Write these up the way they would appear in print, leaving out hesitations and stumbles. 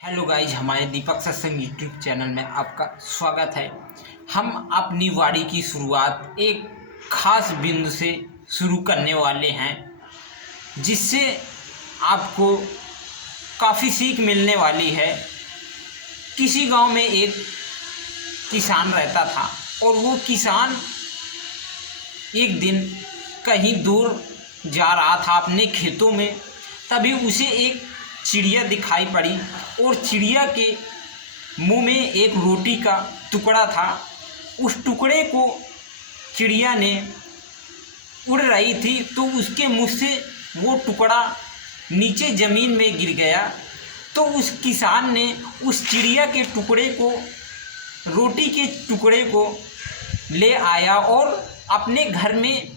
Hello guys, हमारे दीपक सत्संग YouTube channel में आपका स्वागत है। हम अपनी वाणी की शुरुआत एक खास बिंदु से शुरू करने वाले हैं, जिससे आपको काफ़ी सीख मिलने वाली है। किसी गांव में एक किसान रहता था और वो किसान एक दिन कहीं दूर जा रहा था अपने खेतों में। तभी उसे एक चिड़िया दिखाई पड़ी और चिड़िया के मुंह में एक रोटी का टुकड़ा था। उस टुकड़े को चिड़िया ने उड़ रही थी तो उसके मुंह से वो टुकड़ा नीचे ज़मीन में गिर गया। तो उस किसान ने उस चिड़िया के टुकड़े को, रोटी के टुकड़े को ले आया और अपने घर में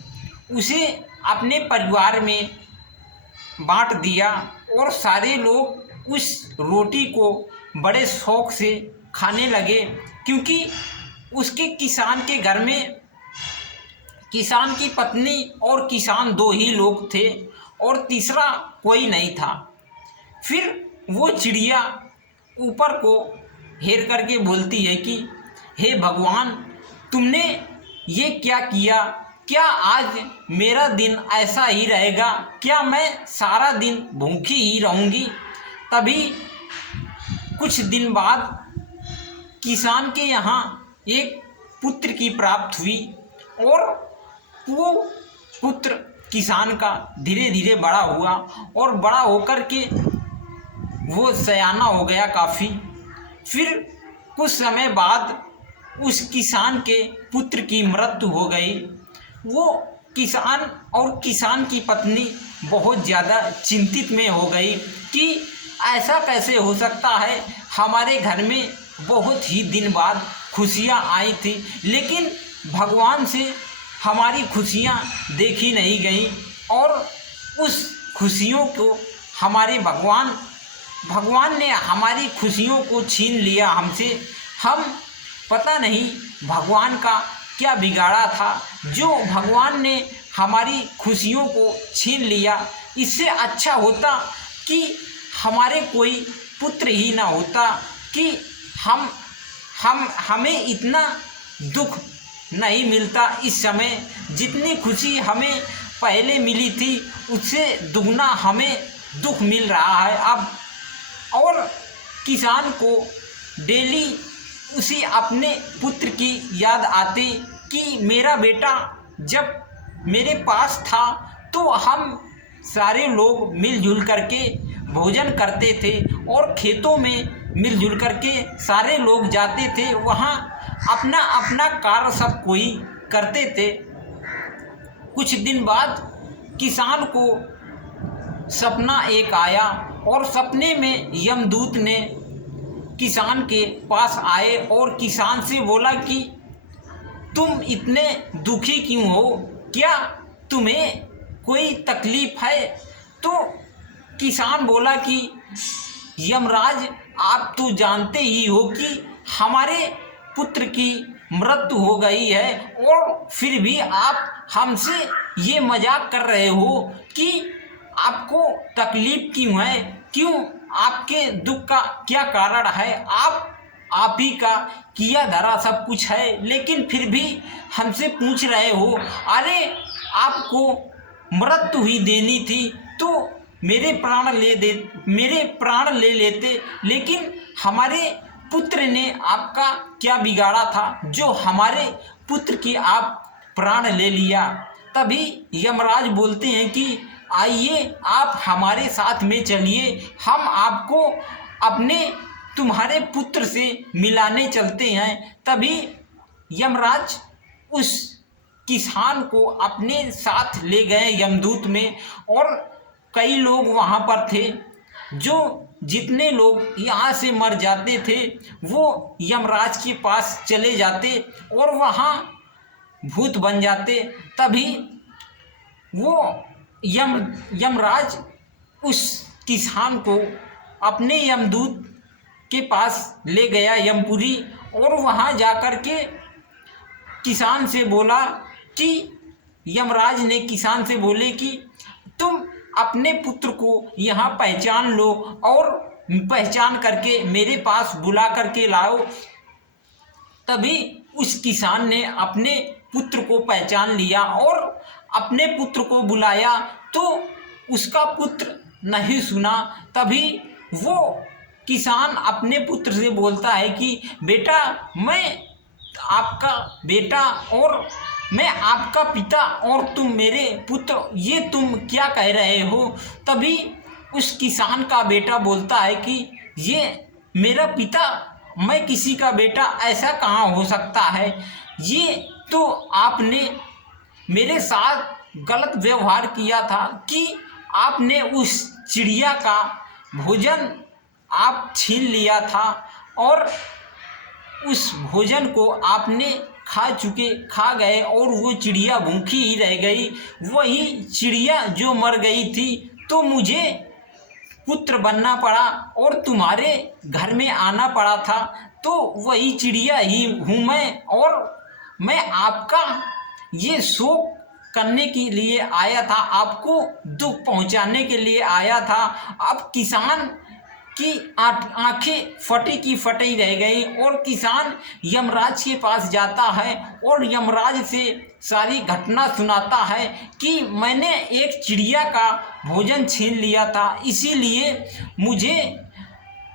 उसे अपने परिवार में बांट दिया। और सारे लोग उस रोटी को बड़े शौक़ से खाने लगे, क्योंकि उसके किसान के घर में किसान की पत्नी और किसान दो ही लोग थे और तीसरा कोई नहीं था। फिर वो चिड़िया ऊपर को हेर करके बोलती है कि हे भगवान, तुमने ये क्या किया? क्या आज मेरा दिन ऐसा ही रहेगा? क्या मैं सारा दिन भूखी ही रहूँगी? तभी कुछ दिन बाद किसान के यहाँ एक पुत्र की प्राप्त हुई और वो पुत्र किसान का धीरे धीरे बड़ा हुआ और बड़ा होकर के वो सयाना हो गया काफ़ी। फिर कुछ समय बाद उस किसान के पुत्र की मृत्यु हो गई। वो किसान और किसान की पत्नी बहुत ज़्यादा चिंतित में हो गई कि ऐसा कैसे हो सकता है। हमारे घर में बहुत ही दिन बाद खुशियाँ आई थी, लेकिन भगवान से हमारी खुशियाँ देखी नहीं गई और उस खुशियों को हमारे भगवान ने हमारी खुशियों को छीन लिया हमसे। हम पता नहीं भगवान का क्या बिगाड़ा था जो भगवान ने हमारी खुशियों को छीन लिया। इससे अच्छा होता कि हमारे कोई पुत्र ही ना होता, कि हमें इतना दुख नहीं मिलता इस समय। जितनी खुशी हमें पहले मिली थी उससे दुगना हमें दुख मिल रहा है अब। और किसान को डेली उसी अपने पुत्र की याद आती कि मेरा बेटा जब मेरे पास था तो हम सारे लोग मिलजुल करके भोजन करते थे और खेतों में मिलजुल करके सारे लोग जाते थे, वहाँ अपना अपना कार्य सब कोई करते थे। कुछ दिन बाद किसान को सपना एक आया और सपने में यमदूत ने किसान के पास आए और किसान से बोला कि तुम इतने दुखी क्यों हो? क्या तुम्हें कोई तकलीफ है? तो किसान बोला कि यमराज, आप तो जानते ही हो कि हमारे पुत्र की मृत्यु हो गई है और फिर भी आप हमसे ये मजाक कर रहे हो कि आपको तकलीफ क्यों है? क्यों? आपके दुख का क्या कारण है? आप ही का किया धरा सब कुछ है, लेकिन फिर भी हमसे पूछ रहे हो। अरे आपको मृत्यु ही देनी थी तो मेरे प्राण ले लेते, लेकिन हमारे पुत्र ने आपका क्या बिगाड़ा था जो हमारे पुत्र की आप प्राण ले लिया? तभी यमराज बोलते हैं कि आइए आप हमारे साथ में चलिए, हम आपको अपने तुम्हारे पुत्र से मिलाने चलते हैं। तभी यमराज उस किसान को अपने साथ ले गए यमदूत में और कई लोग वहाँ पर थे। जो जितने लोग यहाँ से मर जाते थे वो यमराज के पास चले जाते और वहाँ भूत बन जाते। तभी वो यमराज उस किसान को अपने यमदूत के पास ले गया, यमपुरी, और वहाँ जाकर के किसान से बोला कि यमराज ने किसान से बोले कि तुम अपने पुत्र को यहाँ पहचान लो और पहचान करके मेरे पास बुला करके लाओ। तभी उस किसान ने अपने पुत्र को पहचान लिया और अपने पुत्र को बुलाया, तो उसका पुत्र नहीं सुना। तभी वो किसान अपने पुत्र से बोलता है कि बेटा, मैं आपका बेटा और मैं आपका पिता और तुम मेरे पुत्र, ये तुम क्या कह रहे हो। तभी उस किसान का बेटा बोलता है कि ये मेरा पिता, मैं किसी का बेटा ऐसा कहाँ हो सकता है, ये तो आपने मेरे साथ गलत व्यवहार किया था कि आपने उस चिड़िया का भोजन आप छीन लिया था और उस भोजन को आपने खा गए और वो चिड़िया भूखी ही रह गई। वही चिड़िया जो मर गई थी तो मुझे पुत्र बनना पड़ा और तुम्हारे घर में आना पड़ा था, तो वही चिड़िया ही हूँ मैं, और मैं आपका ये शोक करने के लिए आया था, आपको दुख पहुंचाने के लिए आया था। अब किसान की आंखें फटी की फटी रह गई और किसान यमराज के पास जाता है और यमराज से सारी घटना सुनाता है कि मैंने एक चिड़िया का भोजन छीन लिया था, इसीलिए मुझे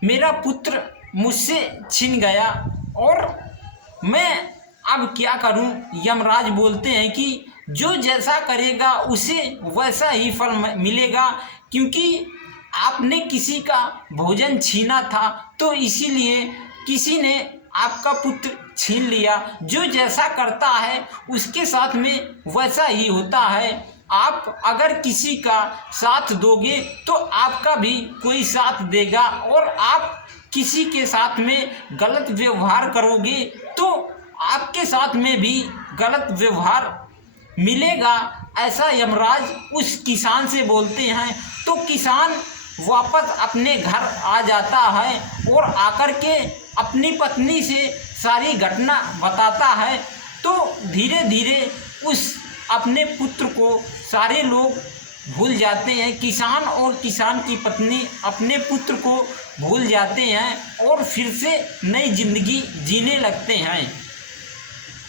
मेरा पुत्र मुझसे छिन गया और मैं अब क्या करूं। यमराज बोलते हैं कि जो जैसा करेगा उसे वैसा ही फल मिलेगा, क्योंकि आपने किसी का भोजन छीना था तो इसीलिए किसी ने आपका पुत्र छीन लिया। जो जैसा करता है उसके साथ में वैसा ही होता है। आप अगर किसी का साथ दोगे तो आपका भी कोई साथ देगा, और आप किसी के साथ में गलत व्यवहार करोगे तो आपके साथ में भी गलत व्यवहार मिलेगा। ऐसा यमराज उस किसान से बोलते हैं। तो किसान वापस अपने घर आ जाता है और आकर के अपनी पत्नी से सारी घटना बताता है। तो धीरे धीरे उस अपने पुत्र को सारे लोग भूल जाते हैं। किसान और किसान की पत्नी अपने पुत्र को भूल जाते हैं और फिर से नई जिंदगी जीने लगते हैं।